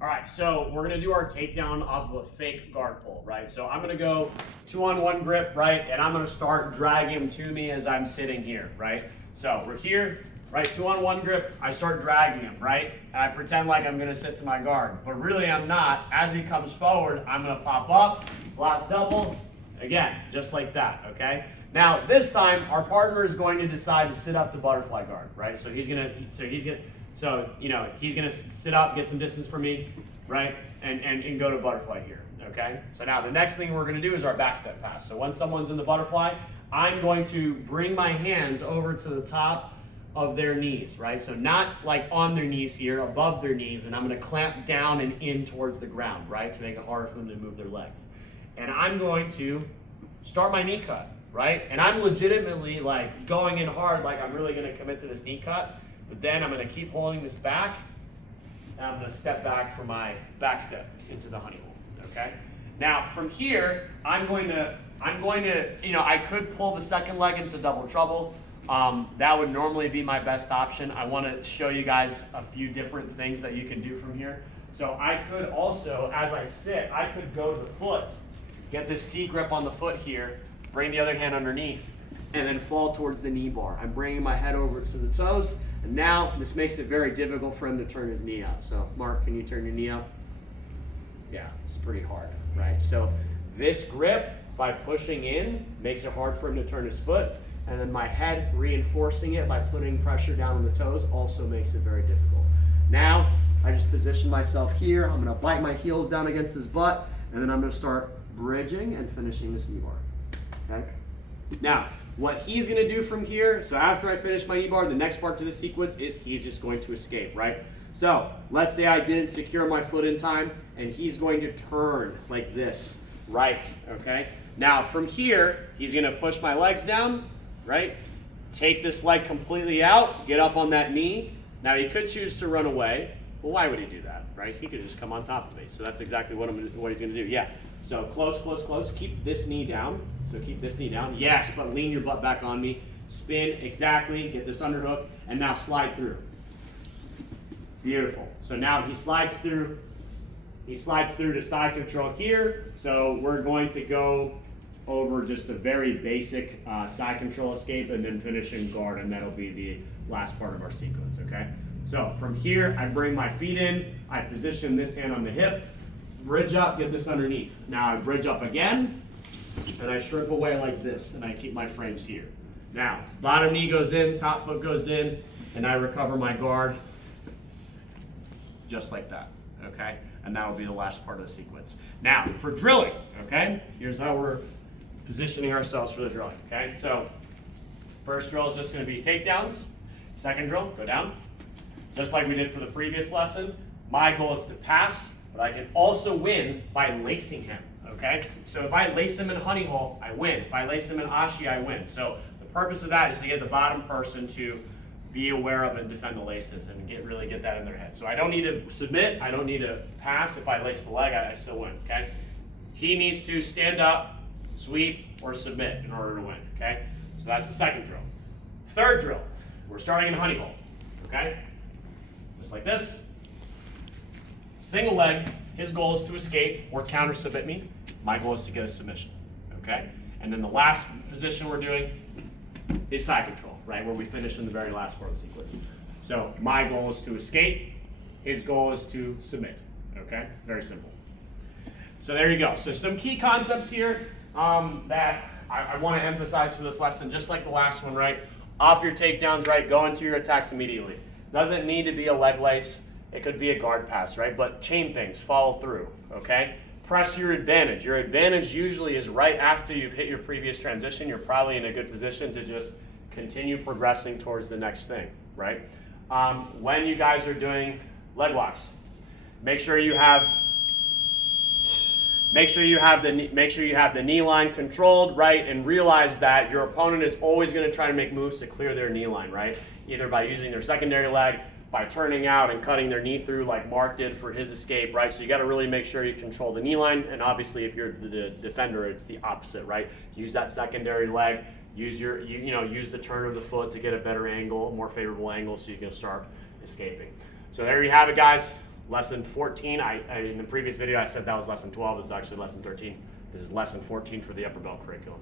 All right, so we're gonna do our takedown off of a fake guard pull, right? So I'm gonna go 2-on-1 grip, right? And I'm gonna start dragging him to me as I'm sitting here, right? So we're here, right? 2-on-1 grip, I start dragging him, right? And I pretend like I'm gonna sit to my guard, but really I'm not. As he comes forward, I'm gonna pop up, last double, again, just like that, okay? Now this time, our partner is going to decide to sit up to butterfly guard, right? So he's gonna sit up, get some distance from me, right? And go to butterfly here, okay? So now the next thing we're gonna do is our back step pass. So when someone's in the butterfly, I'm going to bring my hands over to the top of their knees, right? So not like on their knees here, above their knees, and I'm gonna clamp down and in towards the ground, right? To make it harder for them to move their legs. And I'm going to start my knee cut, right? And I'm legitimately like going in hard, like I'm really gonna commit to this knee cut, but then I'm gonna keep holding this back, and I'm gonna step back for my back step into the honey hole, okay? Now from here, I'm going to, I could pull the second leg into double trouble. That would normally be my best option. I wanna show you guys a few different things that you can do from here. So I could also, as I sit, I could go to the foot, get this C grip on the foot here, bring the other hand underneath, and then fall towards the knee bar. I'm bringing my head over to the toes, and now this makes it very difficult for him to turn his knee out. So Mark, can you turn your knee out? Yeah, it's pretty hard, right? So this grip, by pushing in, makes it hard for him to turn his foot, and then my head reinforcing it by putting pressure down on the toes also makes it very difficult. Now, I just position myself here. I'm gonna bite my heels down against his butt, and then I'm gonna start bridging and finishing this knee bar, okay? Now, what he's gonna do from here, so after I finish my knee bar, the next part to the sequence is he's just going to escape, right? So, let's say I didn't secure my foot in time, and he's going to turn like this, right, okay? Now, from here, he's gonna push my legs down, right? Take this leg completely out, get up on that knee. Now, he could choose to run away. Well, why would he do that, right? He could just come on top of me. So that's exactly what he's gonna do, yeah. So close, close, close. Keep this knee down. So keep this knee down. Yes, but lean your butt back on me. Spin, exactly. Get this underhook, and now slide through. Beautiful. So now he slides through. He slides through to side control here. So we're going to go over just a very basic side control escape and then finish in guard, and that'll be the last part of our sequence, okay? So from here, I bring my feet in. I position this hand on the hip. Bridge up, get this underneath. Now I bridge up again, and I shrink away like this, and I keep my frames here. Now, bottom knee goes in, top foot goes in, and I recover my guard just like that, okay? And that will be the last part of the sequence. Now, for drilling, okay? Here's how we're positioning ourselves for the drilling, okay? So, first drill is just gonna be takedowns. Second drill, go down. Just like we did for the previous lesson, my goal is to pass, but I can also win by lacing him, okay? So if I lace him in honey hole, I win. If I lace him in ashi, I win. So the purpose of that is to get the bottom person to be aware of and defend the laces and really get that in their head. So I don't need to submit, I don't need to pass. If I lace the leg, I still win, okay? He needs to stand up, sweep, or submit in order to win, okay? So that's the second drill. Third drill, we're starting in honey hole, okay? Just like this. Single leg, his goal is to escape or counter submit me. My goal is to get a submission, okay? And then the last position we're doing is side control, right? Where we finish in the very last part of the sequence. So my goal is to escape, his goal is to submit, okay? Very simple. So there you go. So some key concepts here that I want to emphasize for this lesson, just like the last one, right? Off your takedowns, right? Go into your attacks immediately. Doesn't need to be a leg lace. It could be a guard pass, right? But chain things, follow through, okay? Press your advantage. Your advantage usually is right after you've hit your previous transition. You're probably in a good position to just continue progressing towards the next thing, right? When you guys are doing leg locks, make sure you have the knee line controlled, right? And realize that your opponent is always going to try to make moves to clear their knee line, right? Either by using their secondary leg, by turning out and cutting their knee through like Mark did for his escape, right? So you got to really make sure you control the knee line, and obviously if you're the defender, it's the opposite, right? Use that secondary leg, use use the turn of the foot to get a better angle, a more favorable angle, so you can start escaping. So there you have it, guys. Lesson 14, in the previous video I said that was lesson 12, it's actually lesson 13. This is lesson 14 for the upper belt curriculum.